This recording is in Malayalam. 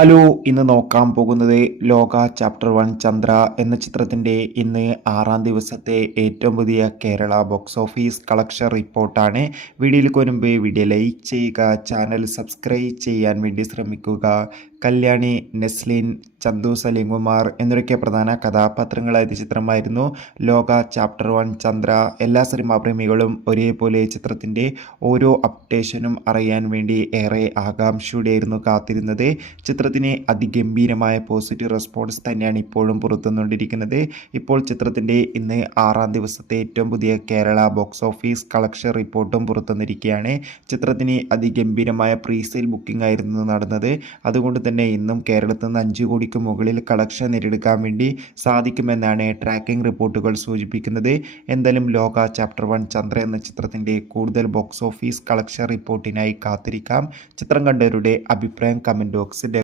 ഹലോ, ഇന്ന് നോക്കാൻ പോകുന്നത് ലോക ചാപ്റ്റർ 1 ചന്ദ്ര എന്ന ചിത്രത്തിൻ്റെ ഇന്ന് 6-ാം ദിവസത്തെ ഏറ്റവും പുതിയ കേരള ബോക്സ് ഓഫീസ് കളക്ഷൻ റിപ്പോർട്ടാണ്. വീഡിയോയിലേക്ക് വരുമ്പോൾ വീഡിയോ ലൈക്ക് ചെയ്യുക, ചാനൽ സബ്സ്ക്രൈബ് ചെയ്യാൻ വേണ്ടി ശ്രമിക്കുക. കല്യാണി, നെസ്ലിൻ, ചന്തു സലീംകുമാർ എന്നൊക്കെ പ്രധാന കഥാപാത്രങ്ങളായ ചിത്രമായിരുന്നു ലോക ചാപ്റ്റർ 1 ചന്ദ്ര. എല്ലാ സിനിമാ പ്രേമികളും ഒരേപോലെ ചിത്രത്തിൻ്റെ ഓരോ അപ്ഡേഷനും അറിയാൻ വേണ്ടി ഏറെ ആകാംക്ഷയോടെയായിരുന്നു കാത്തിരുന്നത്. ചിത്രത്തിന് അതിഗംഭീരമായ പോസിറ്റീവ് റെസ്പോൺസ് തന്നെയാണ് ഇപ്പോഴും പുറത്തുവന്നുകൊണ്ടിരിക്കുന്നത്. ഇപ്പോൾ ചിത്രത്തിൻ്റെ ഇന്ന് 6-ാം ദിവസത്തെ ഏറ്റവും പുതിയ കേരള ബോക്സ് ഓഫീസ് കളക്ഷൻ റിപ്പോർട്ടും പുറത്തുവന്നിരിക്കുകയാണ്. ചിത്രത്തിന് അതിഗംഭീരമായ പ്രീസെയിൽ ബുക്കിംഗ് ആയിരുന്നു നടന്നത്. അതുകൊണ്ട് തന്നെ ഇന്നും കേരളത്തിൽ നിന്ന് 5 കോടിക്ക് മുകളിൽ കളക്ഷൻ നേടിയെടുക്കാൻ വേണ്ടി സാധിക്കുമെന്നാണ് ട്രാക്കിംഗ് റിപ്പോർട്ടുകൾ സൂചിപ്പിക്കുന്നത്. എന്തായാലും ലോക ചാപ്റ്റർ 1 ചന്ദ്ര എന്ന ചിത്രത്തിൻ്റെ കൂടുതൽ ബോക്സ് ഓഫീസ് കളക്ഷൻ റിപ്പോർട്ടിനായി കാത്തിരിക്കാം. ചിത്രം കണ്ടവരുടെ അഭിപ്രായം കമൻറ്റ് ബോക്സിൽ